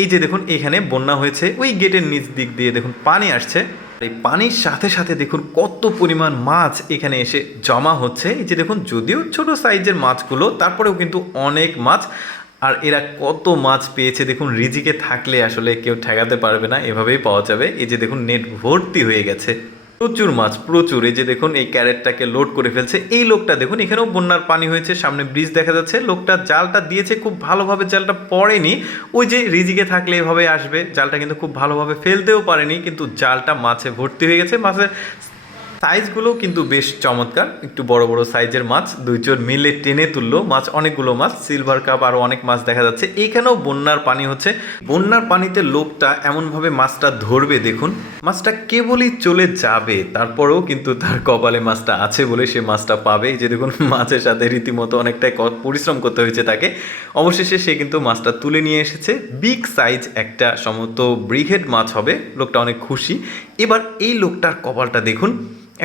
এই যে দেখুন এখানে বন্যা হয়েছে, ওই গেটের নিচ দিক দিয়ে দেখুন পানি আসছে। এই পানির সাথে সাথে দেখুন কত পরিমাণ মাছ এখানে এসে জমা হচ্ছে। এই যে দেখুন যদিও ছোট সাইজের মাছগুলো, তারপরেও কিন্তু অনেক মাছ। আর এরা কত মাছ পেয়েছে দেখুন, রিজিকে থাকলে আসলে কেউ ঠেকাতে পারবে না, এভাবেই পাওয়া যাবে। এই যে দেখুন নেট ভর্তি হয়ে গেছে, প্রচুর মাছ প্রচুর। এই যে দেখুন এই ক্যারেটটাকে লোড করে ফেলছে এই লোকটা। দেখুন এখানেও বন্যার পানি হয়েছে, সামনে ব্রিজ দেখা যাচ্ছে। লোকটা জালটা দিয়েছে খুব ভালোভাবে, জালটা পড়েনি। ওই যে রিজিকে থাকলে এভাবে আসবে, জালটা কিন্তু খুব ভালোভাবে ফেলতেও পারেনি, কিন্তু জালটা মাছে ভর্তি হয়ে গেছে। মাছের সাইজগুলো কিন্তু বেশ চমৎকার, একটু বড় বড় সাইজের মাছ, দুইজন মিলে টেনে তুললো মাছ, অনেকগুলো মাছ, সিলভার কাপ আরও অনেক মাছ দেখা যাচ্ছে। এইখানেও বন্যার পানি হচ্ছে, বন্যার পানিতে লোকটা এমনভাবে মাছটা ধরবে দেখুন, মাছটা কেবলই চলে যাবে, তারপরেও কিন্তু তার কপালে মাছটা আছে বলে সে মাছটা পাবে। যে দেখুন মাছের সাথে রীতিমতো অনেকটাই পরিশ্রম করতে হয়েছে তাকে, অবশেষে সে কিন্তু মাছটা তুলে নিয়ে এসেছে। বিগ সাইজ একটা সম্ভবত ব্রিগেড মাছ হবে। লোকটা অনেক খুশি। এবার এই লোকটার কপালটা দেখুন,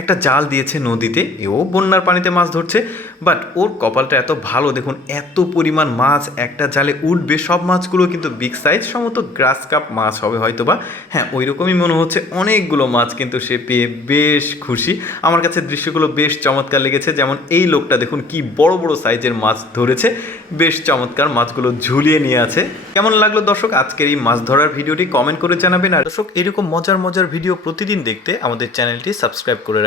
একটা জাল দিয়েছে নদীতে, এও বন্যার পানিতে মাছ ধরছে, বাট ওর কপালটা এত ভালো দেখুন, এত পরিমাণ মাছ একটা জালে উঠবে। সব মাছগুলো কিন্তু বিগ সাইজ, সম্ভবত গ্রাস কাপ মাছ হবে হয়তো বা, হ্যাঁ ওই রকমই মনে হচ্ছে। অনেকগুলো মাছ কিন্তু সে পেয়ে বেশ খুশি। আমার কাছে দৃশ্যগুলো বেশ চমৎকার লেগেছে। যেমন এই লোকটা দেখুন কি বড় বড় সাইজের মাছ ধরেছে, বেশ চমৎকার, মাছগুলো ঝুলিয়ে নিয়ে আছে। কেমন লাগলো দর্শক আজকের এই মাছ ধরার ভিডিওটি, কমেন্ট করে জানাবেন। আর দর্শক এরকম মজার মজার ভিডিও প্রতিদিন দেখতে আমাদের চ্যানেলটি সাবস্ক্রাইব করে